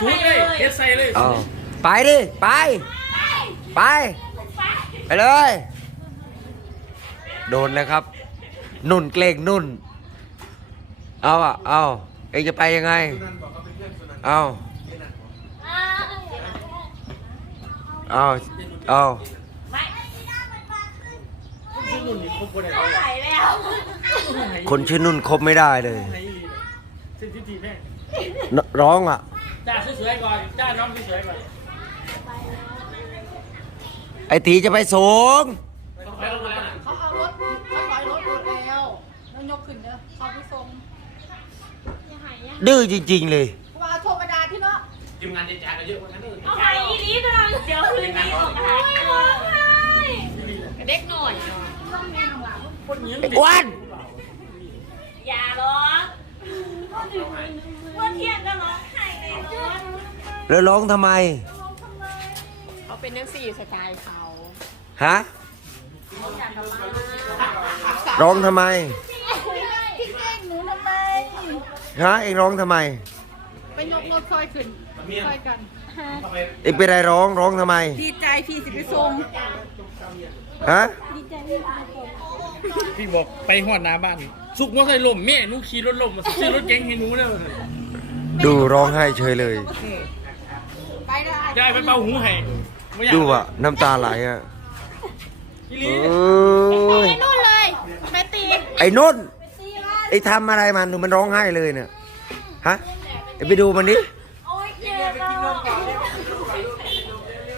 สูงเลยเฮ็ดใส่เลยเอาไปดิ ไป ไป ไปเลย โดนแล้วครับ นุ่นเกรงนุ่น เอาอะเอาเองจะไปยังไง เอาเอาเอาชื่อนุ่นนี่ครบคนไหนไหลแล้วคนชื่อนุ่นคบไม่ได้เลยไหนเส้นทิทีแม่นร้องอะจ้า สวยๆก่อนจ้าน้องสวยๆก่อนไอตีจะไปสูงต้องไปแล้วนะเขาเอารถเขาถอยรถรถแล้วแล้วยกขึ้นเด้อเขาไปส่งดื้อจริง ๆ เลยว่าโทรมาดาที่เนาะทีมงานเดจ่ากันเยอะกว่านั้นเลยเอาไหอีนี้กำลังเดี๋ยวคืนนี้ออกมาเด็กหน่อยคนยืนไอ้อ้วน อย่าร้องวันเที่ยงก็ร้องไห้เลยร้อง แล้วร้องทำไม เขาเป็นนักสี่สไตล์เขาฮะ ร้องทำไม พี่เก่งหนูทำไมฮะ เองร้องทำไม ไปยกรถซอยขึ้นซอยกัน เองเป็นไรร้องร้องทำไม ดีใจพี่สิไปส่งฮะพี่บอกไปหอดหน้าบ้าน สุกมอไซค์ล่มแม่หนูขี่รถล่มมาซื้อรถเก๋งให้หนูเลยดูร้องไห้เฉยเลยไปได้ ยายไปเป่าหูให้ไม่อยากดูอะ น้ำตาไหลอะพี่เอลี้ยนู่นเลยแม่ตีไอ้นุ่นไอ้ทำอะไรมันดูมันร้องไห้เลยเนี่ยฮะไอ้ไปดูมันดิโอ๊ยเจ็บอะ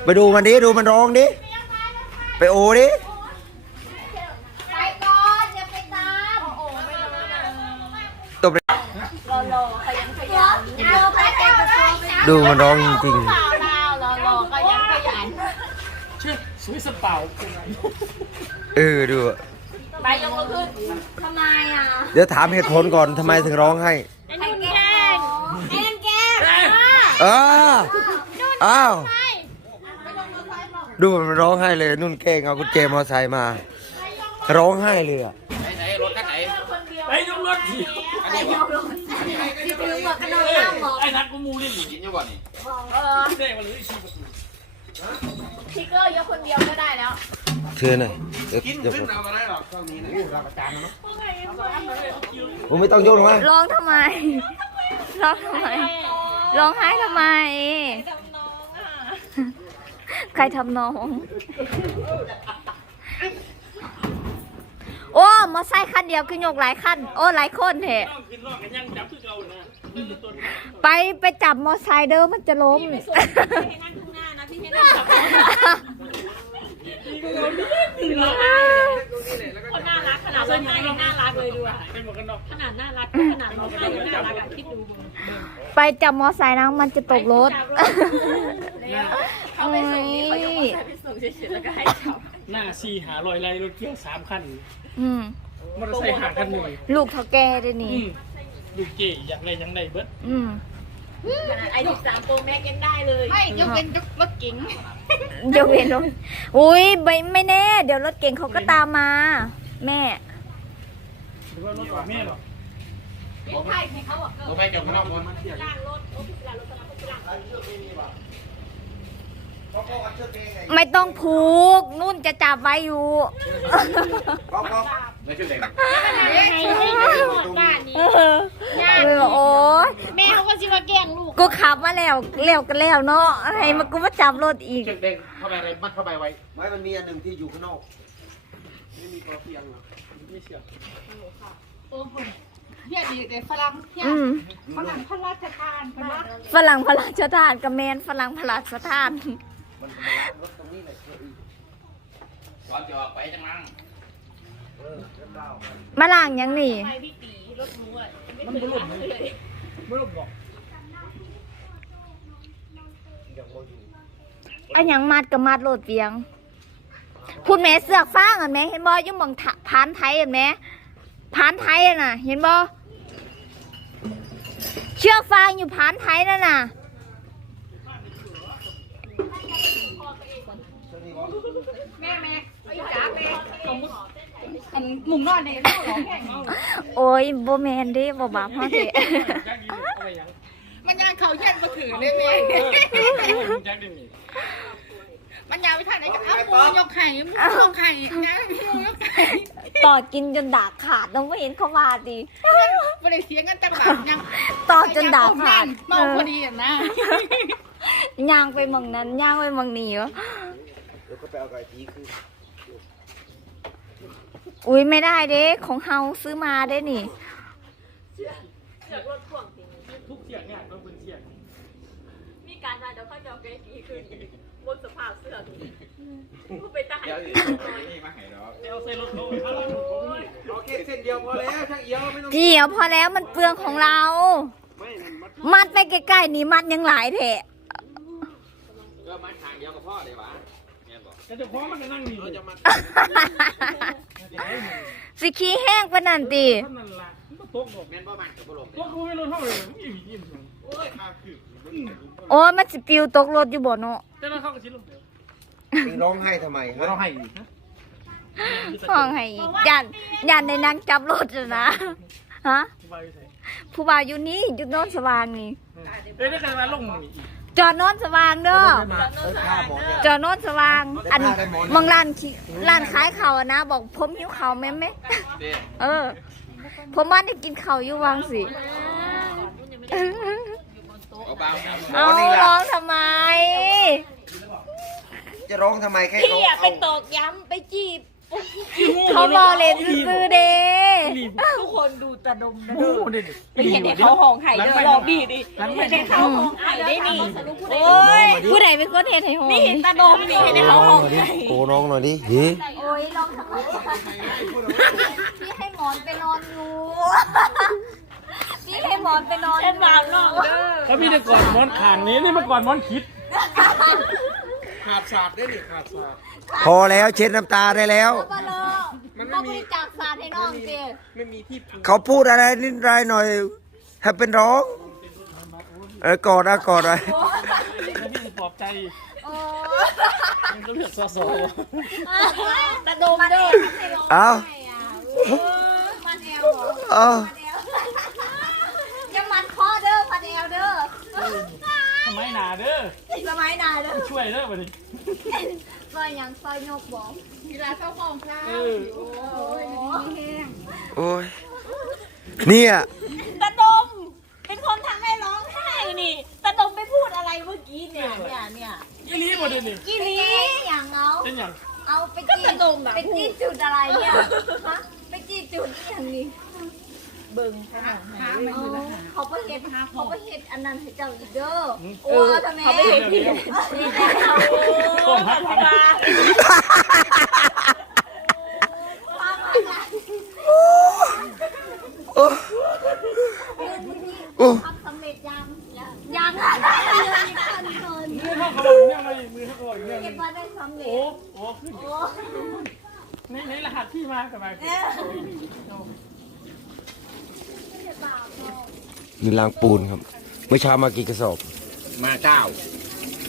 ไปดูมันดิดูมันร้องดิไปโอดิไปก่อนอย่าไปตามโอ้โหไม่รู้นะตบเลยรอรอขยันขยันเอาไปเก็บกระทรวงไปดูมันร้องจริงเปล่าดาวรอรอขยันขยัน เชื่อ สวยสเปล่าๆเออดูอะไปยกมือขึ้นทำไมอะเดี๋ยวถามเหตุผลก่อนทำไมถึงร้องไห้ ไอ้นุ่นแกล้งไอ้นั่นแกล้งเอออ้าวดูมันร้องไห้เลยนุ่นเก่งเอากุญแจมอเตอร์ไซค์มา ร้องไห้เลยอะไปยกรถสิที่ถือหมวกกันน็อกเอ้ยนั่งหมอกไอ้นัดกูมูเล่นหรือกินอยู่บ่นี่เออได้มาเลยชีประตู ทิกเกอร์ยกคนเดียวก็ได้แล้วเชื่อหน่อยเดี๋ยวกินเดี๋ยวขึ้นเอามาได้หรอกช่วงนี้นะรับประทานนะผมไม่ต้องยกหรอกมั้งร้องทำไมร้องทำไมร้องไห้ทำไม ใครทำน้อง โอ้มอไซค์คันเดียวคือยกหลายคัน โอ้หลายคนเถอะต้องขึ้นรอบกันยังจับคือเก่านะไปไปจับมอไซค์เด้อมันจะล้มให้นั่งข้างหน้า นะที่ให้นั่งจับคนน่ารักขนาดร้องไห้ยังน่ารักเลยดูอะไปหมดกันนอกขนาดน่ารักขนาดร้องไห้ยังน่ารักอะคิดดูมึงไปจับมอไซค์นะมันจะตกรถเขาไปส่งนี่เขายกมอเตอร์ไซค์ไปส่งเฉยๆแล้วก็ให้จับหน้าซีหาลอยไรรถเกี่ยวสามคันอืมมอเตอร์ไซค์หาคันหนึ่งลูกเท่าแกด้วยนี่อืมดูเก๋อยากไรยังไงเบิดอืม ขนาดไอสิบสามโปรแม็กยังได้เลยไม่ยกเป็นยกรถเก๋งเดี๋ยวเห็นรถอุ้ยไม่ไม่แน่ เดี๋ยวรถเก่งเขาก็ตามมา แม่ หรือว่ารถของแม่หรอเราไปกับข้างนอกบนล้างรถโอ้พิจารณารถสนามพิจารณา ไม่ต้องผูก นุ่นจะจับไว้อยู่ไม่ขึ้นเลยให้ให้หมดบ้านนี้เลยบอกโอ้ยแม่เขาก็สิมาแกล้งลูกกูขับมาแล้วแล้วกันแล้วเนาะให้มากูมาจับรถอีกเชือกเด้งเข้าไปอะไรมัดเข้าไปไว้ไม่มันมีอันหนึ่งที่อยู่ข้างนอก ไม่เชื่อเฮียดีแต่ฝรั่งเฮียอืมฝรั่งพระราชทานพระราชฝรั่งพระราชทานกับแมนฝรั่งพระราชทาน มันก่อนจะออกไปจังลังมาล่างยังนี่ไปพี่ตีรถหนูอะไม่มันเคบุยรุษล้างไหมเลยบุรุษบอกอันยังมัดกับมัดโหลดเปียงคุณแม่เสือกฟ้างอะแม่เห็นบ่อยุ่งบังทะพานไทยอะแม่พานไทยอะน่ะ เห็นบ่เชือกฟางอยู่พานไทยนั่นน่ะ แม่แม่เอาอีจ๋าแม่ของมุดอันมุมนอนในห้องหลองแข่งโอ้ยบ่แมนเด้บ่บาปเฮาเด้จักยีอะไรยังไม่มันยางเขาเย็นมาถือเลยแม่เออเออมึงจักดิมีมันยางไปทางไหนก็เอาหมูยกไข่หมูยกไข่นะหมูยกไข่ต่อกินจนดากขาดต้องไม่เห็นเขามาดิไม่ได้เสียงกันจังหวะยังต่อจนดากขาดเมาพอดีอะนะย่างไปหมองนั้นย่างไปหมองนี้วะเดี๋ยวก็ไปเอาไก่ทีคืออุ้ยไม่ได้เด้ของเฮาซื้อมาได้นี่ทุกเสียงเนี่ยต้องเป็นเสียงมีการมาเดี๋ยวเขาจะเอาเกดีคืนบนสภาพเสื้อผู้ไปตายเดี๋ยวนี่มาให้เราเอาใส่รถเขาเอารถเขาพี่โอเคเส้นเดียวพอแล้วช่างเอียวไม่ต้องเดี๋ยวพอแล้วมันเปลืองของเรา ไม่มันมัดมัดไปใกล้ๆนี่มัดยังหลายแท้ก็มัดทางเดียวกับพ่อเลยวะ แม่บอกแต่เจะพร้าขอมมันก็นั่งนี่เราเลยจะมัดสิขี้แห้งปานนันติเท่านั้นล่ะมันก็ตกดอกแม่นบ่มันกับบ่ลงตกกูไม่รู้เท่าไหร่ไม่มียิ้มโอ้ยมาคือโอ้ยมันสิปิวตกรถอยู่บ่เนาะแต่เราเข้ากับชิ้นลงเดียวมึงร้องไห้ทำไมฮะร้องไห้อีกห้องให้อีกยันยันในนั่งจับรถอยู่นะฮะไปใส่ผู้บ่าวอยู่นี่อยู่โนนสว่างนี่เอ้ยได้ใครมาลงมึงอีก จอดโนนสว่างเด้อเออข้าหมอเนี่ยจอดโนนสว่าง อันมองร้านขี้ร้านขายข้าวอะนะ บอกผมหิวข้าวแม่ไหมเด็ดเออ ผมบ้านได้กินข้าวอยู่วังสิเอาเบาครับเอาร้องทำไม จะร้องทำไมแค่พี่เขาอยากไปตอกย้ำไปจีบเขาบอกเลยซื้อๆเด้ทุก คนดูตะดมนะโอ้เด็ดเป็นเห็นในเขาห้องไห่เด้อรอบดีดิเห็นในเขาห้องไห่ได้นี่โอ้ยผู้ใดเป็นคนเฮ็ดให้หอมนี่เห็นตะดมนี่เห็นในเขาห้องไห่โกน้องหน่อยดิเฮ้โอ้ยร้องทำไมพี่ให้หมอนไปนอนอยู่พี่ให้หมอนไปนอนเป็นบาปนอกเด้อแล้วพี่ได้ก่อนมอนขางนี้นี่มาก่อนมอนคิดขาดสาดได้ดิขาดสาดพอแล้วเช็ดน้ำตาได้แล้ว มาเลยมันมาไม่บมีริจาคสารให้น้องสิไม่มีที่เขาพูดอะไรนิดไรหน่อยให้เป็นร้องเออกอดอะกอดอะแล้วพี่จะปลอบใจโอ้มันก็เลือกซอสตะโดมเด้อเอามันแอลเหรอเอายังมันคอเด้อพันแอลเด้อทำไมหนาเด้อสมัยหนาเด้อช่วยเด้อมาดิ ซอยหยังซอยนกบอกเวลาเข้าห้องค่ะเออโอ้ยโอ้ยเนี่ยตะดม เป็นคนทำให้ร้องไห้นี่ตะดมไปพูดอะไรเมื่อกี้เนี่ยเนี่ยเนี่ยยี่ลีหมดเลยนี่กี่ลีอย่างเอาเป็นอย่างเอาไปก็จี้ตะดมแบบไปจี้จุดอะไรเนี่ยฮะไปจี้จุดอย่างนี้ เบิ่งขนาดหาไม่อยู่แล้วหาเขาไปเฮ็ดเขาไปเฮ็ดอันนั้นให้เจ้าอีกเด้อโอ้ทำไมเขาไปเห็นพี่ก้มหักหลังโอ้ทำสำเร็จยังยังอะยังอีกขั้นตอนมือเข้าเขาบอกเนี่ยอะไรมือเข้าเขาบอกเนี่ยเก็บมาได้สำเร็โอ้จโหขึ้นในในรหัสที่มากับมา นี่ล้างปูนครับเมื่อเช้ามากี่กระสอบมาเก้า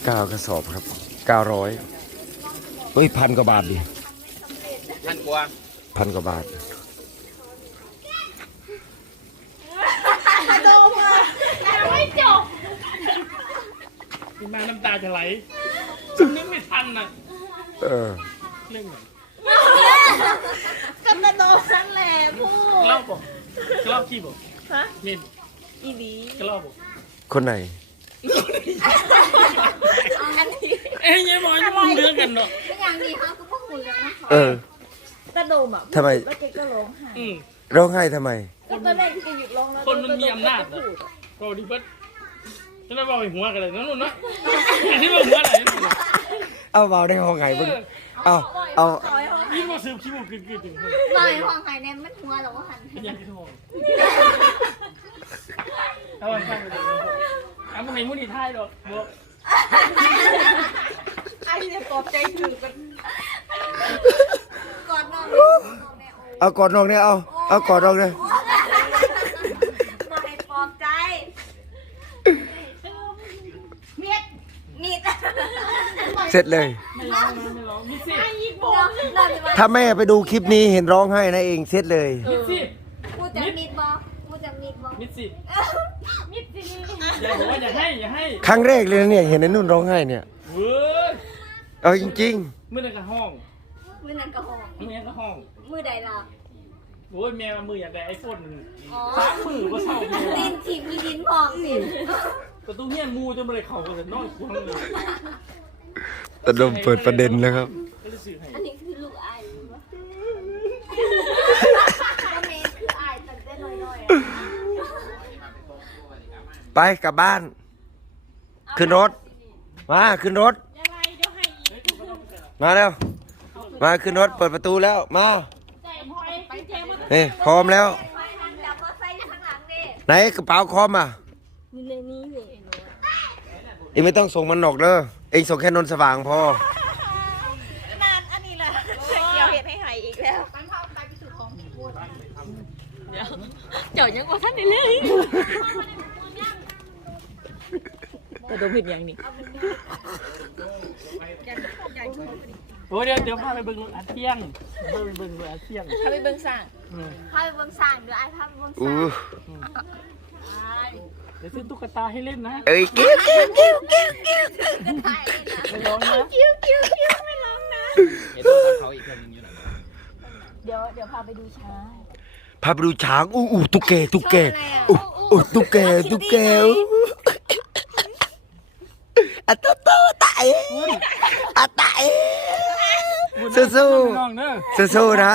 เก้ากระสอบครับเก้าร้อยเฮ้ยพันกว่าบาทดิท่านกลัวพันกว่าบาทไม่จบที่มาน้ำตาจะไหลนึกไม่ทันน่ะเออเรื่องไหนก็ตะดมนั่นแหละพูดเล่าบอกเล่าขี้บอก ฮะเม่นอีหลีก็เล่าบอกคนไหน อันนี้เอ้ยยังมองยังมองเรื่องกันเนาะเป็นอย่างนี้ค่ะคุณพ่อคุณเลยนะคะเออ ตะดมอะทำไม แล้วแกก็ร้องไห้อืม ร้องไห้ทำไม ก็ตอนแรกที่แกหยุดร้องแล้วคนมันมีอำนาจนะก็ดีเพิ่นฉันไม่บอกไปหัวกันเลยนั่นนู่นนะที่บอกหัวอะไรนั่นน่ะเอาเบาได้ห้องไงเบึงเอาเอายิ่ ยิ่งมาซื้อขี้มูกกึ่งๆถึงลอยห้องไห้เนี่ยมันหัวหรอว่าหันเป็นยังที่ทองเอาไปฟังไปเลยเอาไปให้มุนีท้ายดอกบอกไอ้เนี่ยปลอบใจถือกันกอดน้องเอากอดน้องเนี่ยเอาเอากอดน้องเนี่ยมาให้ปลอบใจเมียดมีดเสร็จเลย ถ้าแม่ไปดูคลิปนี้เห็นร้องไห้นะเองเสร็จเลย มิดสิพูดจะมีดบอพูดจะมีดบอมิดสิมิดซีอย่าบอกว่าอย่าให้อย่าให้ครั้งแรกเลยนะเนี่ยเห็นไอ้นุ่นร้องไห้เนี่ย เว้ยเอาจริงมือนั่นก็ห้องมือนั่นก็ห้องมือนี้ก็ห้องมือใดล่ะโอ้ยแม่มืออยากได้ไอโฟนอ๋อสามมือว่าเศร้าแม่ดินถีบมีดินพองสิประตูเฮียนงูจนไม่ได้เข้ากันนอนควงเลยๆตะดมเปิดประเด็นแล้วครับ ก็เลยสื่อให้ อันนี้คือลูกอายปะก็เมนคืออายตั้งแต่น้อยๆอะ ไปกลับบ้าน ขึ้นรถ มาขึ้นรถมาเร็วมาขึ้นรถเปิดประตูแล้ว มานี่พร้อมแล้วไปทางจับมอไซค์อยู่ข้างหลังดิไหนกระเป๋าคอมอะนี่ในนี้เลยเองไม่ต้องส่งมันหนอกเด้อเองส่งแค่นนท์สว่างพอ นานอันนี้แหละเกี่ยวเห็ดให้หายอีกแล้วเจ้ายังกว่าท่านในเลย แต่ดมเห็ดยังนี่โอ้ยเดี๋ยวเดี๋ยวพาไปเบิ่งรถอาเที่ยงพาไปเบิ่งรถอาเที่ยงถ้าไปเบิ่งสร้างอืมพาไปเบิ่งสร้างด้วยไอ้พาไปเบิ่งสอู้ร้างเดี๋ยวซื้อตุ๊กตาให้เล่นนะเอ้ยกิ้วกิ้วกิ้วกิ้วกิ้วกันถ่ายเลยนะไม่ร้องนะคิ้วคิ้วคิ้วไม่ร้องนะ เห็นตัวเขาอีกคนนึงอยู่ไหนเดี๋ยวเดี๋ยวพาไปดูช้างพาไปดูช้างอู้อู้ตุ๊กแกตุ๊กแกอู้อู้ตุ๊กแกตุ๊กแกอู้ อะโตโตตายอะตายสู้สู้น้องเด้อสู้สู้ๆนะ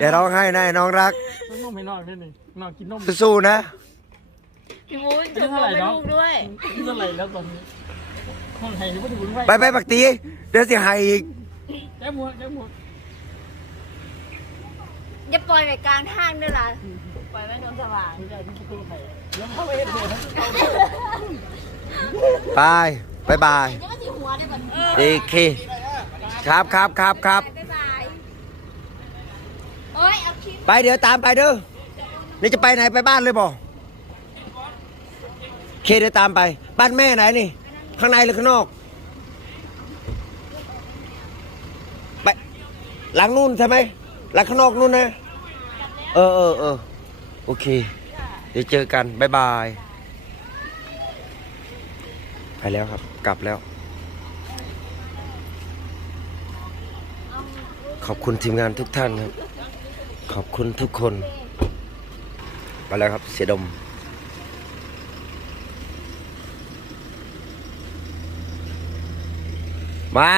อย่าร้องไห้นะน้องรักต้องนมให้น้องเด้อนี่น้องกินนมสู้สู้ๆนะพี่วุ้นอายุเท่าไหร่ไปน้องลูกด้วยอายุเท่าไหร่แล้วตอนนี้ห้องไหนหรือว่าถึงไว้ไปไปปักตีเดี๋ยวสิให้อีกแก้หมวดแก้หมวดอย่าปล่อยไปกลางทางด้วยล่ะ ปล่อยไว้นนสว่าง ไม่ได้ที่ประตูไข่แล้วเข้าไปเห็นเดือด ไป บายบายยังไม่ถึงหัวได้แบบโอเคครับครับครับครับบ๊ายบายโอ้ยเอาคลิปไปเดี๋ยวตามไปเด้อนี่จะไปไหนไปบ้านเลยบ่เคเดี๋ยวตามไป บ้านแม่ไหนนี่ ข้างในหรือข้างนอก ไป หลังนู่นใช่ไหมหลังข้างนอกนู่นนะ เออเออเออโอเค เดี๋ยวเจอกันบายบาย ไปแล้วครับ กลับแล้ว ขอบคุณทีมงานทุกท่านครับ ขอบคุณทุกคน ไปแล้วครับ เสียดมมา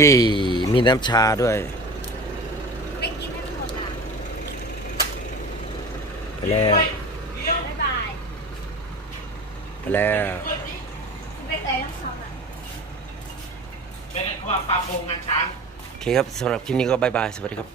ยี่มีน้ำชาด้วย ไปกินให้หมดล่ะ ไป แล้ว บ๊ายบายไปแล้วไปไหนต้องสอบอะ เป็นความปรับปรุงงานช้าง โอเคครับสำหรับคลิปนี้ก็บายบาย สวัสดีครับ